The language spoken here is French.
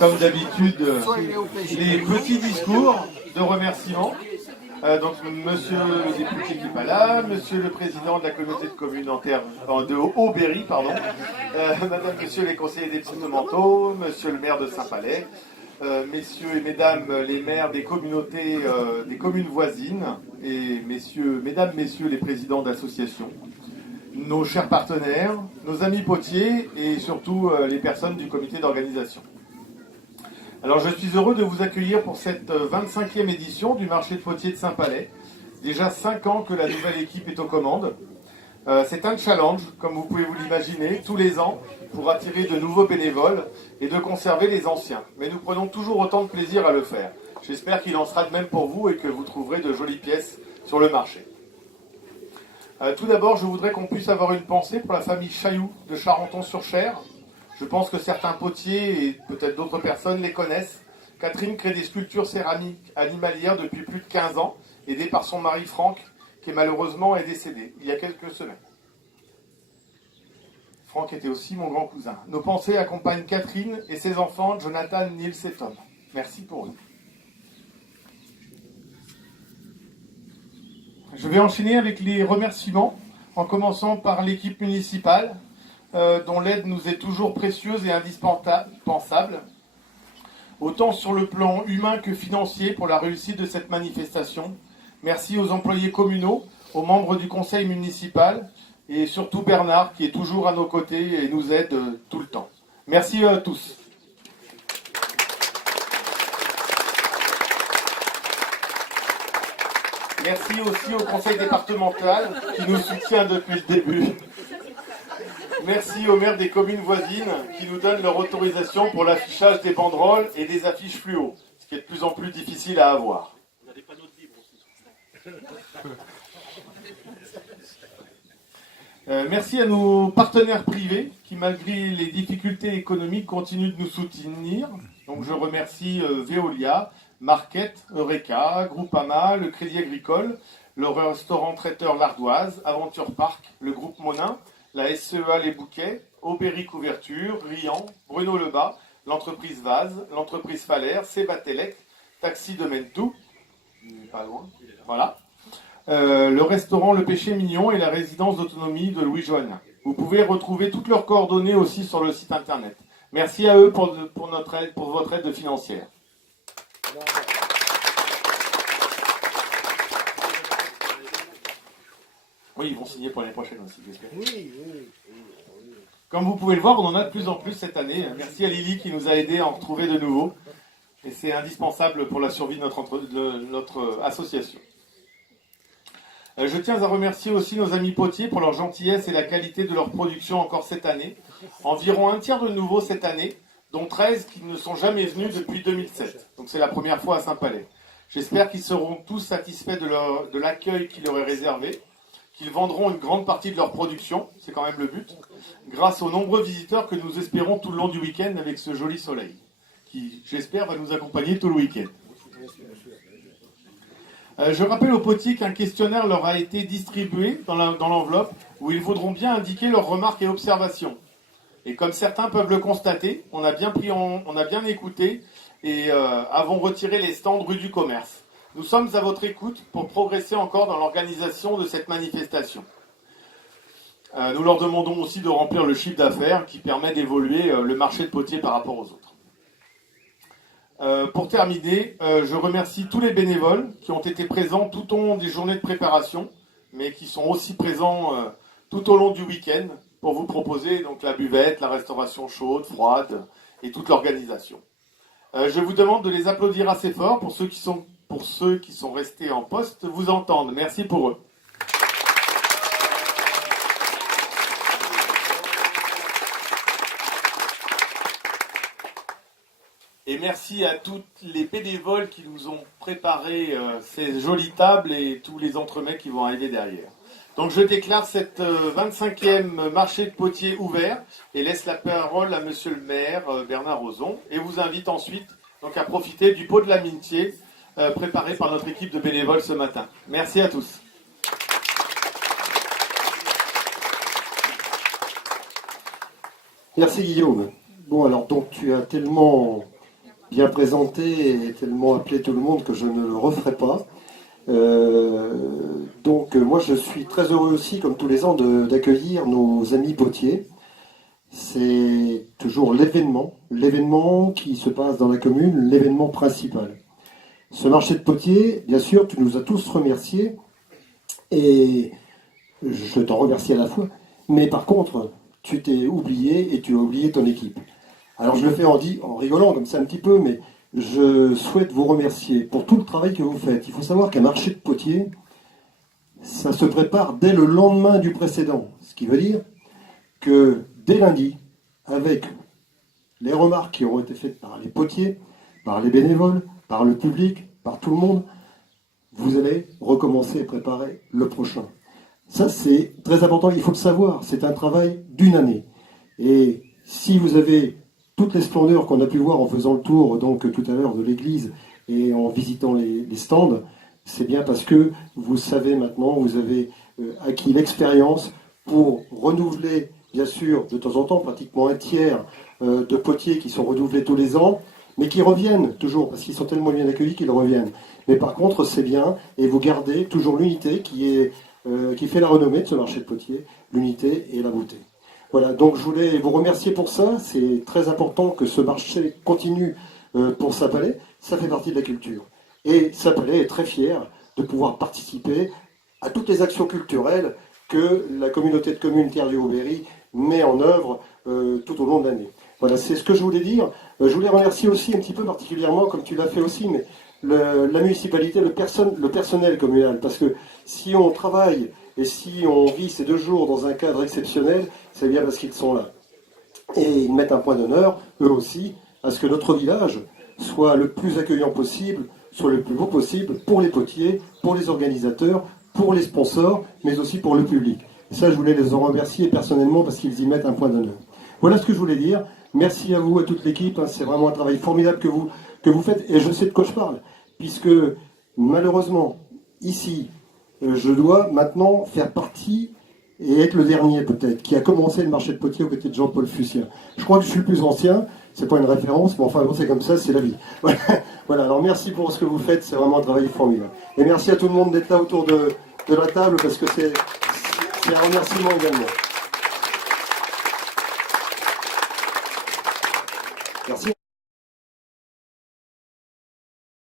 Comme d'habitude, les petits discours de remerciement. Donc, monsieur le député qui n'est pas là, monsieur le président de la communauté de communes de Haut-Berry, madame, monsieur les conseillers départementaux, monsieur le maire de Saint-Palais, messieurs et mesdames les maires des communautés, des communes voisines, et mesdames, messieurs les présidents d'associations, nos chers partenaires, nos amis potiers et surtout les personnes du comité d'organisation. Alors je suis heureux de vous accueillir pour cette 25e édition du marché de Potiers de Saint-Palais. Déjà 5 ans que la nouvelle équipe est aux commandes. C'est un challenge, comme vous pouvez vous l'imaginer, tous les ans, pour attirer de nouveaux bénévoles et de conserver les anciens. Mais nous prenons toujours autant de plaisir à le faire. J'espère qu'il en sera de même pour vous et que vous trouverez de jolies pièces sur le marché. Tout d'abord, je voudrais qu'on puisse avoir une pensée pour la famille Chailloux de Charenton-sur-Cher. Je pense que certains potiers et peut-être d'autres personnes les connaissent. Catherine crée des sculptures céramiques animalières depuis plus de 15 ans, aidée par son mari Franck, qui malheureusement est décédé il y a quelques semaines. Franck était aussi mon grand cousin. Nos pensées accompagnent Catherine et ses enfants, Jonathan, Nils et Tom. Merci pour eux. Je vais enchaîner avec les remerciements, en commençant par l'équipe municipale, dont l'aide nous est toujours précieuse et indispensable, autant sur le plan humain que financier pour la réussite de cette manifestation. Merci aux employés communaux, aux membres du conseil municipal et surtout Bernard qui est toujours à nos côtés et nous aide tout le temps. Merci à tous. Merci aussi au conseil départemental qui nous soutient depuis le début. Merci aux maires des communes voisines qui nous donnent leur autorisation pour l'affichage des banderoles et des affiches fluo, ce qui est de plus en plus difficile à avoir. On a des panneaux de libre aussi. Merci à nos partenaires privés qui, malgré les difficultés économiques, continuent de nous soutenir. Donc je remercie Veolia, Marquette, Eureka, Groupama, le Crédit Agricole, le restaurant traiteur L'Ardoise, Aventure Park, le groupe Monin, la SEA Les Bouquets, Haut-Berry Couverture, Riant, Bruno Lebas, l'entreprise Vase, l'entreprise Falaire, Sebatelec, Taxi de Mentou, pas loin, voilà, le restaurant Le Péché Mignon et la résidence d'autonomie de Louis Joannin. Vous pouvez retrouver toutes leurs coordonnées aussi sur le site internet. Merci à eux pour votre aide financière. Oui, ils vont signer pour l'année prochaine aussi, j'espère. Oui. Comme vous pouvez le voir, on en a de plus en plus cette année. Merci à Lily qui nous a aidés à en retrouver de nouveau. Et c'est indispensable pour la survie de notre association. Je tiens à remercier aussi nos amis potiers pour leur gentillesse et la qualité de leur production encore cette année. Environ un tiers de nouveaux cette année, dont 13 qui ne sont jamais venus depuis 2007. Donc c'est la première fois à Saint-Palais. J'espère qu'ils seront tous satisfaits de l'accueil qui leur est réservé, qu'ils vendront une grande partie de leur production, c'est quand même le but, grâce aux nombreux visiteurs que nous espérons tout le long du week-end avec ce joli soleil, qui, j'espère, va nous accompagner tout le week-end. Je rappelle aux potiers qu'un questionnaire leur a été distribué dans l'enveloppe où ils voudront bien indiquer leurs remarques et observations. Et comme certains peuvent le constater, on a bien écouté et avons retiré les stands rue du Commerce. Nous sommes à votre écoute pour progresser encore dans l'organisation de cette manifestation. Nous leur demandons aussi de remplir le chiffre d'affaires qui permet d'évoluer le marché de Potiers par rapport aux autres. Pour terminer, je remercie tous les bénévoles qui ont été présents tout au long des journées de préparation, mais qui sont aussi présents tout au long du week-end pour vous proposer donc la buvette, la restauration chaude, froide et toute l'organisation. Je vous demande de les applaudir assez fort pour ceux qui sont restés en poste vous entendent. Merci pour eux. Et merci à toutes les bénévoles qui nous ont préparé ces jolies tables et tous les entremets qui vont arriver derrière. Donc je déclare cette 25e marché de Potiers ouvert et laisse la parole à monsieur le maire Bernard Ozon et vous invite ensuite donc à profiter du pot de l'amitié préparé par notre équipe de bénévoles ce matin. Merci à tous. Merci Guillaume. Bon alors donc tu as tellement bien présenté et tellement appelé tout le monde que je ne le referai pas. Moi je suis très heureux aussi, comme tous les ans, d'accueillir nos amis potiers. C'est toujours l'événement qui se passe dans la commune, l'événement principal. Ce marché de potiers, bien sûr, tu nous as tous remerciés, et je t'en remercie à la fois, mais par contre, tu t'es oublié et tu as oublié ton équipe. Alors je le fais en rigolant comme ça un petit peu, mais je souhaite vous remercier pour tout le travail que vous faites. Il faut savoir qu'un marché de potiers, ça se prépare dès le lendemain du précédent. Ce qui veut dire que dès lundi, avec les remarques qui auront été faites par les potiers, par les bénévoles, par le public, par tout le monde, vous allez recommencer à préparer le prochain. Ça, c'est très important, il faut le savoir. C'est un travail d'une année. Et si vous avez toutes les splendeurs qu'on a pu voir en faisant le tour donc tout à l'heure de l'église et en visitant les stands, c'est bien parce que vous savez maintenant, vous avez acquis l'expérience pour renouveler, bien sûr, de temps en temps, pratiquement un tiers de potiers qui sont renouvelés tous les ans, mais qui reviennent toujours, parce qu'ils sont tellement bien accueillis qu'ils reviennent. Mais par contre, c'est bien, et vous gardez toujours l'unité qui fait la renommée de ce marché de potiers, l'unité et la beauté. Voilà, donc je voulais vous remercier pour ça. C'est très important que ce marché continue pour Saint-Palais. Ça fait partie de la culture. Et Saint-Palais est très fier de pouvoir participer à toutes les actions culturelles que la communauté de communes Terre du Haut-Berry met en œuvre tout au long de l'année. Voilà, c'est ce que je voulais dire. Je voulais remercier aussi un petit peu particulièrement, comme tu l'as fait aussi, mais la municipalité, le personnel communal. Parce que si on travaille et si on vit ces 2 jours dans un cadre exceptionnel, c'est bien parce qu'ils sont là. Et ils mettent un point d'honneur, eux aussi, à ce que notre village soit le plus accueillant possible, soit le plus beau possible pour les potiers, pour les organisateurs, pour les sponsors, mais aussi pour le public. Et ça, je voulais les en remercier personnellement parce qu'ils y mettent un point d'honneur. Voilà ce que je voulais dire. Merci à vous, à toute l'équipe. C'est vraiment un travail formidable que vous faites. Et je sais de quoi je parle, puisque malheureusement, ici, je dois maintenant faire partie et être le dernier peut-être, qui a commencé le marché de potiers aux côtés de Jean-Paul Fussien. Je crois que je suis le plus ancien, c'est pas une référence, mais enfin bon, c'est comme ça, c'est la vie. Voilà, alors merci pour ce que vous faites, c'est vraiment un travail formidable. Et merci à tout le monde d'être là autour de la table, parce que c'est un remerciement également. Merci.